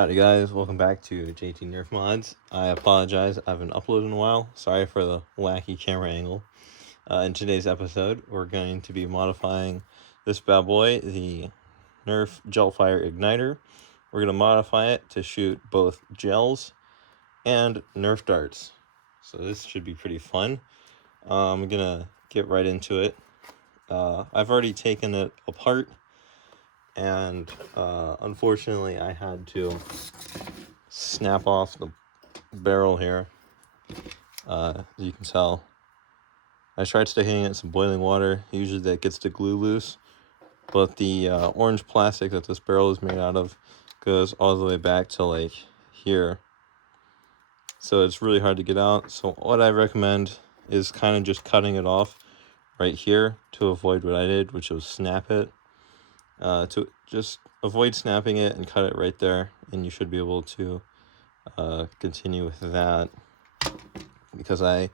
Howdy guys, welcome back to JT Nerf Mods. I apologize, I haven't uploaded in a while. Sorry for the wacky camera angle. In today's episode, we're going to be modifying this bad boy, the Nerf Gel Fire Ignitor. We're going to modify it to shoot both gels and Nerf darts. So this should be pretty fun. I'm going to get right into it. I've already taken it apart. And unfortunately I had to snap off the barrel here. As you can tell, I tried sticking it in some boiling water. Usually that gets the glue loose, but the orange plastic that this barrel is made out of goes all the way back to like here, so it's really hard to get out. So what I recommend is kind of just cutting it off right here to avoid what I did, which was snap it. To just avoid snapping it and cut it right there, and you should be able to continue with that, because I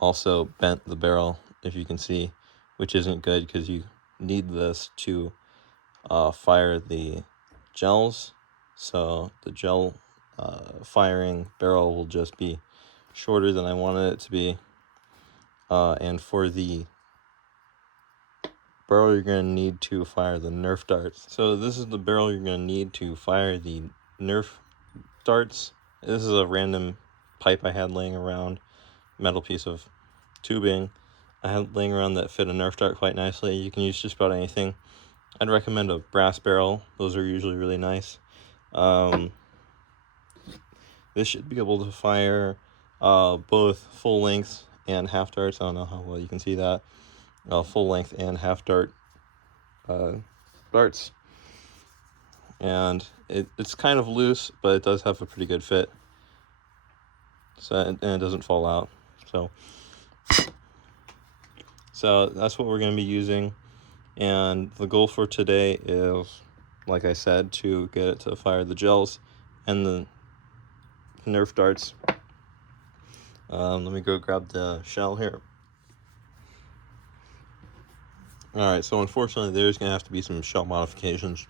also bent the barrel, if you can see, which isn't good because you need this to fire the gels. So the gel firing barrel will just be shorter than I wanted it to be, and for the barrel you're going to need to fire the Nerf darts. So this is the barrel you're going to need to fire the Nerf darts. This is a random pipe I had laying around, metal piece of tubing I had laying around that fit a Nerf dart quite nicely. You can use just about anything. I'd recommend a brass barrel. Those are usually really nice. This should be able to fire both full length and half darts. I don't know how well you can see that. Full length and half dart darts, and it's kind of loose, but it does have a pretty good fit, so and it doesn't fall out. So that's what we're going to be using, and the goal for today is, like I said, to get it to fire the gels and the Nerf darts. Let me go grab the shell here. Alright, so unfortunately there's going to have to be some shell modifications.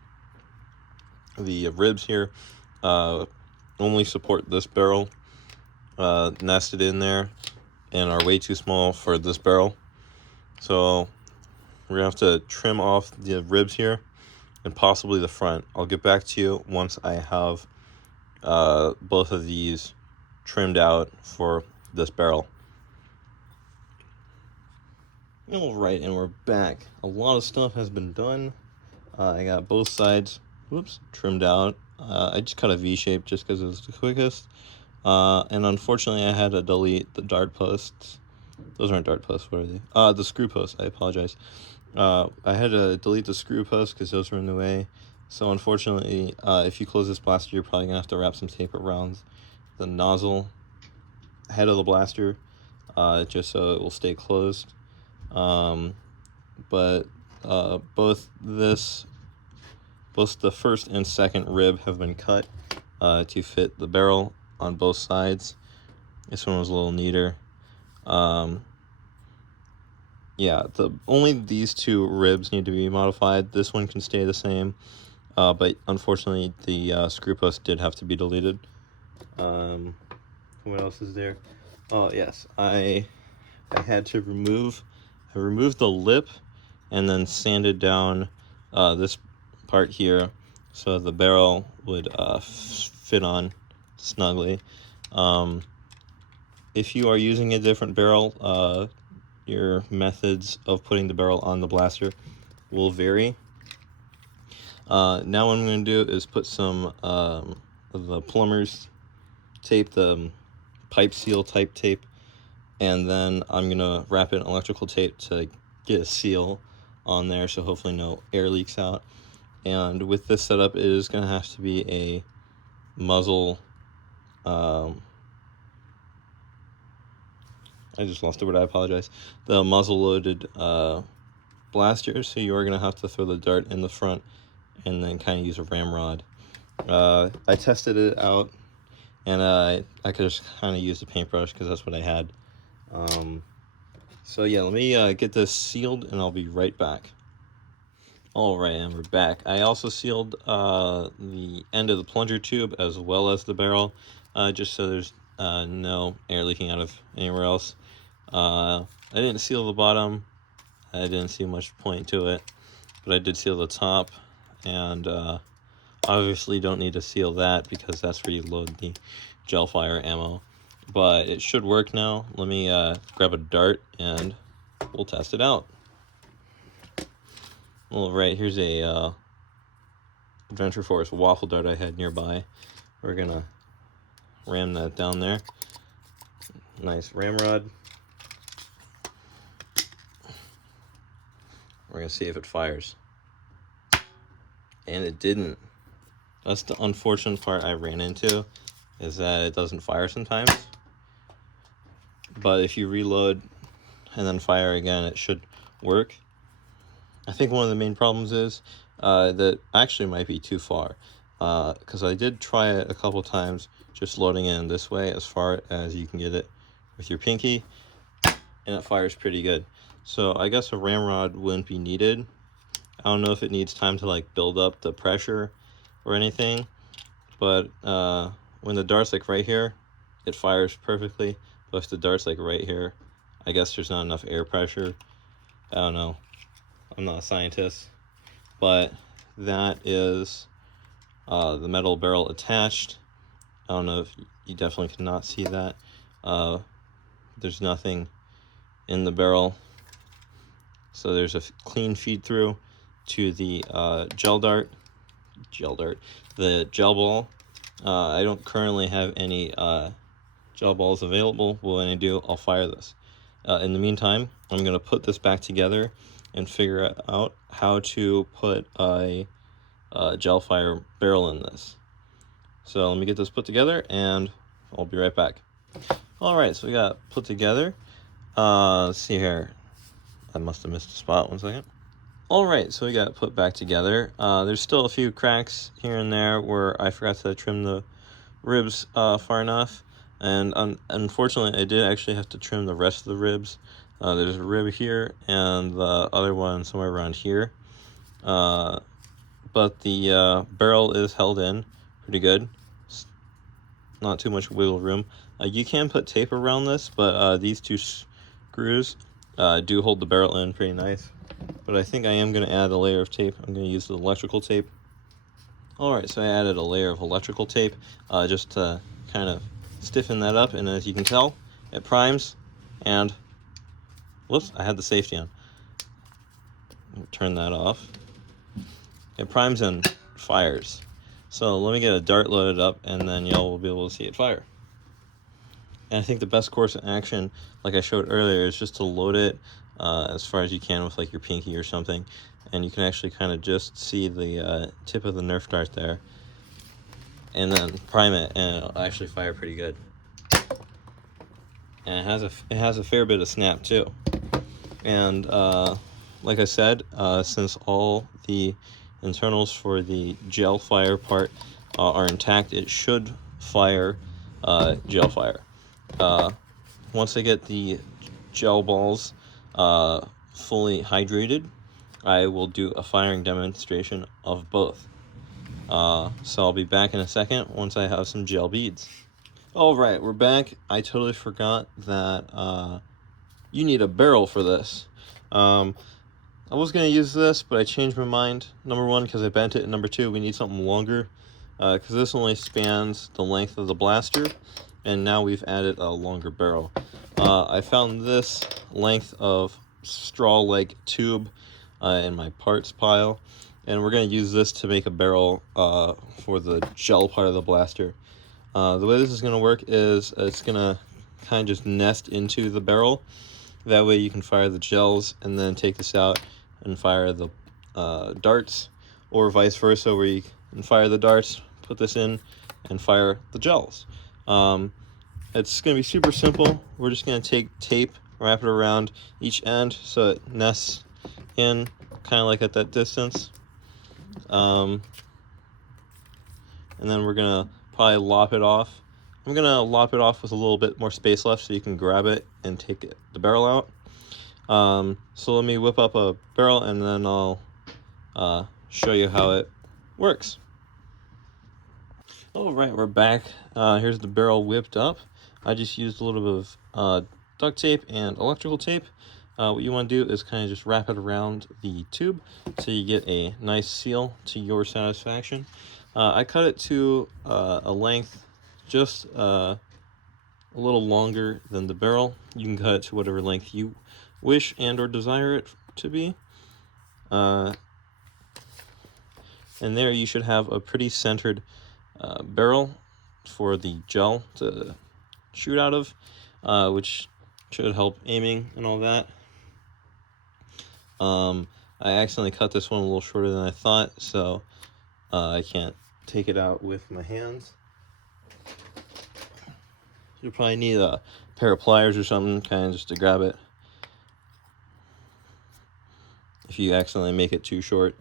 The ribs here only support this barrel nested in there, and are way too small for this barrel. So we're going to have to trim off the ribs here and possibly the front. I'll get back to you once I have both of these trimmed out for this barrel. Alright, and we're back. A lot of stuff has been done. I got both sides trimmed out. I just cut a V-shape just because it was the quickest. And unfortunately I had to delete the dart posts. Those aren't dart posts, what are they? The screw posts, I apologize. I had to delete the screw posts because those were in the way. So unfortunately, if you close this blaster, you're probably going to have to wrap some tape around the nozzle head of the blaster, just so it will stay closed. But both the first and second rib have been cut to fit the barrel on both sides. This one was a little neater. Yeah, only these two ribs need to be modified. This one can stay the same, but unfortunately the screw post did have to be deleted. What else is there? Oh yes, I had to remove the lip and then sanded down this part here so the barrel would fit on snugly. If you are using a different barrel, your methods of putting the barrel on the blaster will vary. Now what I'm going to do is put some of the plumber's tape, the pipe seal type tape, and then I'm going to wrap it in electrical tape to get a seal on there, so hopefully no air leaks out. And with this setup, it is going to have to be a muzzle, I just lost the word, I apologize. The muzzle loaded blaster, so you are going to have to throw the dart in the front and then kind of use a ramrod. I tested it out, and I could just kind of use the paintbrush because that's what I had. So yeah, let me get this sealed and I'll be right back. Alright, and we're back. I also sealed the end of the plunger tube as well as the barrel, just so there's no air leaking out of anywhere else. I didn't seal the bottom. I didn't see much point to it, but I did seal the top, and obviously don't need to seal that because that's where you load the gel fire ammo. But it should work now. Let me grab a dart and we'll test it out. All right, here's a Adventure Force waffle dart I had nearby. We're gonna ram that down there. Nice ramrod. We're gonna see if it fires. And it didn't. That's the unfortunate part I ran into, is that it doesn't fire sometimes. But if you reload and then fire again, it should work. I think one of the main problems is that actually might be too far, because I did try it a couple times just loading in this way as far as you can get it with your pinky, and it fires pretty good. So I guess a ramrod wouldn't be needed. I don't know if it needs time to like build up the pressure or anything, but when the dart's like right here, it fires perfectly. But if the dart's like right here, I guess there's not enough air pressure. I don't know. I'm not a scientist, but that is the metal barrel attached. I don't know if you definitely cannot see that. There's nothing in the barrel, so there's a clean feed through to the the gel ball. I don't currently have any gel balls available, but when I do, I'll fire this. In the meantime, I'm going to put this back together and figure out how to put a gel fire barrel in this. So let me get this put together and I'll be right back. Alright, so we got it put together. Let's see here. I must have missed a spot. 1 second. Alright, so we got it put back together. There's still a few cracks here and there where I forgot to trim the ribs far enough. And unfortunately, I did actually have to trim the rest of the ribs. There's a rib here and the other one somewhere around here. But the barrel is held in pretty good. Not too much wiggle room. You can put tape around this, but these two screws do hold the barrel in pretty nice. But I think I am going to add a layer of tape. I'm going to use the electrical tape. Alright, so I added a layer of electrical tape just to kind of stiffen that up, and as you can tell, it primes, and whoops, I had the safety on. Turn that off. It primes and fires. So let me get a dart loaded up, and then y'all will be able to see it fire. And I think the best course of action, like I showed earlier, is just to load it as far as you can with like your pinky or something, and you can actually kind of just see the tip of the Nerf dart there, and then prime it, and it'll actually fire pretty good. And it has a fair bit of snap too. And like I said, since all the internals for the gel fire part are intact, it should fire gel fire. Once I get the gel balls fully hydrated, I will do a firing demonstration of both. So I'll be back in a second once I have some gel beads. Alright, we're back. I totally forgot that you need a barrel for this. I was going to use this, but I changed my mind. Number one, because I bent it, and number two, we need something longer, because this only spans the length of the blaster, and now we've added a longer barrel. I found this length of straw-like tube in my parts pile, and we're going to use this to make a barrel for the gel part of the blaster. The way this is going to work is it's going to kind of just nest into the barrel. That way you can fire the gels and then take this out and fire the darts, or vice versa, where you can fire the darts, put this in, and fire the gels. It's going to be super simple. We're just going to take tape, wrap it around each end so it nests in, kind of like at that distance. And then we're going to probably lop it off. I'm going to lop it off with a little bit more space left so you can grab it and take the barrel out. So let me whip up a barrel, and then I'll show you how it works. Alright, we're back. Here's the barrel whipped up. I just used a little bit of duct tape and electrical tape. What you want to do is kind of just wrap it around the tube so you get a nice seal to your satisfaction. I cut it to a length just a little longer than the barrel. You can cut it to whatever length you wish and or desire it to be. And there you should have a pretty centered barrel for the gel to shoot out of, which should help aiming and all that. I accidentally cut this one a little shorter than I thought, so I can't take it out with my hands. You'll probably need a pair of pliers or something, kind of just to grab it if you accidentally make it too short,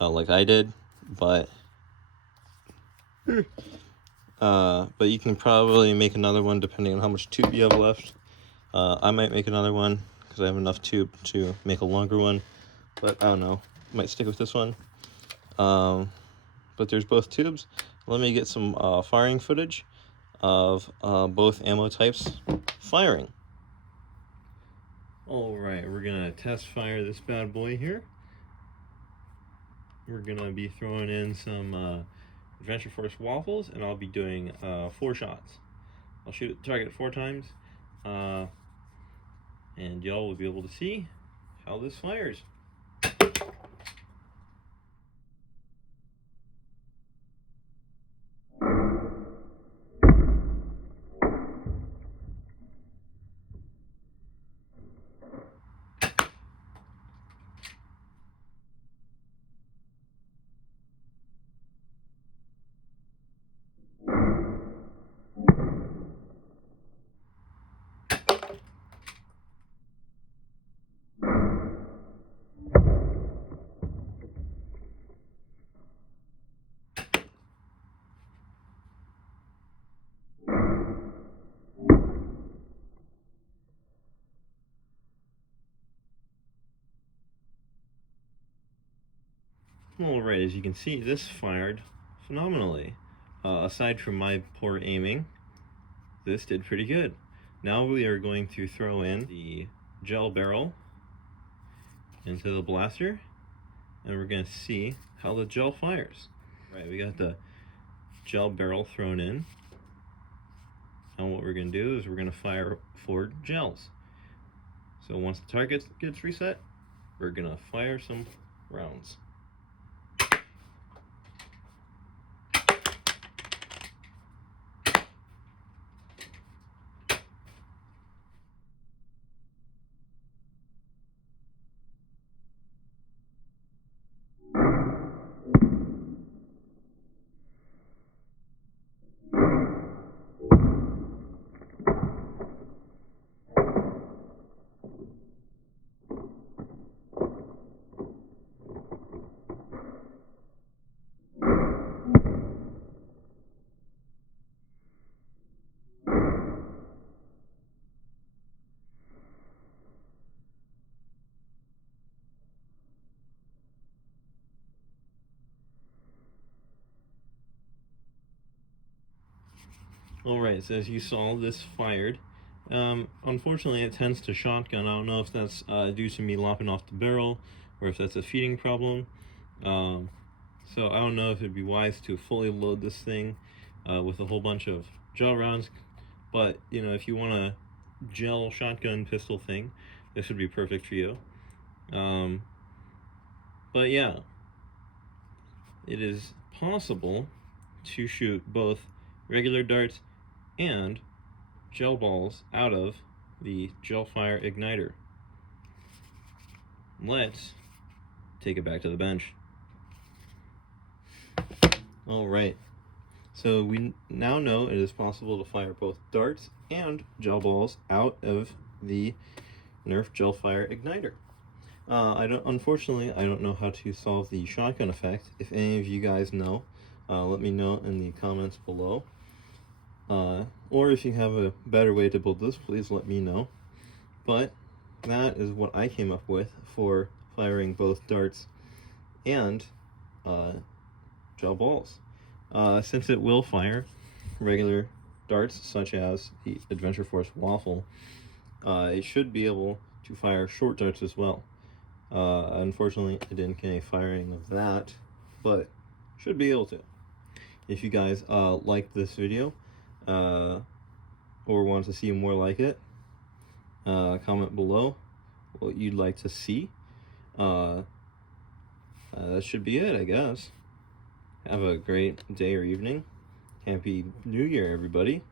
like I did. But you can probably make another one depending on how much tube you have left. I might make another one because I have enough tube to make a longer one, but I don't know, might stick with this one. But there's both tubes. Let me get some firing footage of both ammo types firing. Alright, we're gonna test fire this bad boy here. We're gonna be throwing in some Adventure Force waffles, and I'll be doing 4 shots. I'll shoot at the target 4 times, and y'all will be able to see how this fires. Alright, as you can see, this fired phenomenally. Aside from my poor aiming, this did pretty good. Now we are going to throw in the gel barrel into the blaster, and we're going to see how the gel fires. Right, we got the gel barrel thrown in. And what we're going to do is we're going to fire 4 gels. So once the target gets reset, we're going to fire some rounds. Alright, so as you saw, this fired. Unfortunately, it tends to shotgun. I don't know if that's due to me lopping off the barrel, or if that's a feeding problem. So I don't know if it'd be wise to fully load this thing with a whole bunch of gel rounds. But, you know, if you want a gel shotgun pistol thing, this would be perfect for you. But yeah, it is possible to shoot both regular darts and gel balls out of the Gel Fire Igniter. Let's take it back to the bench. Alright, so we now know it is possible to fire both darts and gel balls out of the Nerf Gel Fire Igniter. Unfortunately, I don't know how to solve the shotgun effect. If any of you guys know, let me know in the comments below. Or if you have a better way to build this, please let me know. But that is what I came up with for firing both darts and gel balls. Since it will fire regular darts, such as the Adventure Force Waffle, it should be able to fire short darts as well. Unfortunately, I didn't get any firing of that, but should be able to. If you guys liked this video, or want to see more like it, comment below what you'd like to see. That should be it, I guess. Have a great day or evening. Happy New Year, everybody.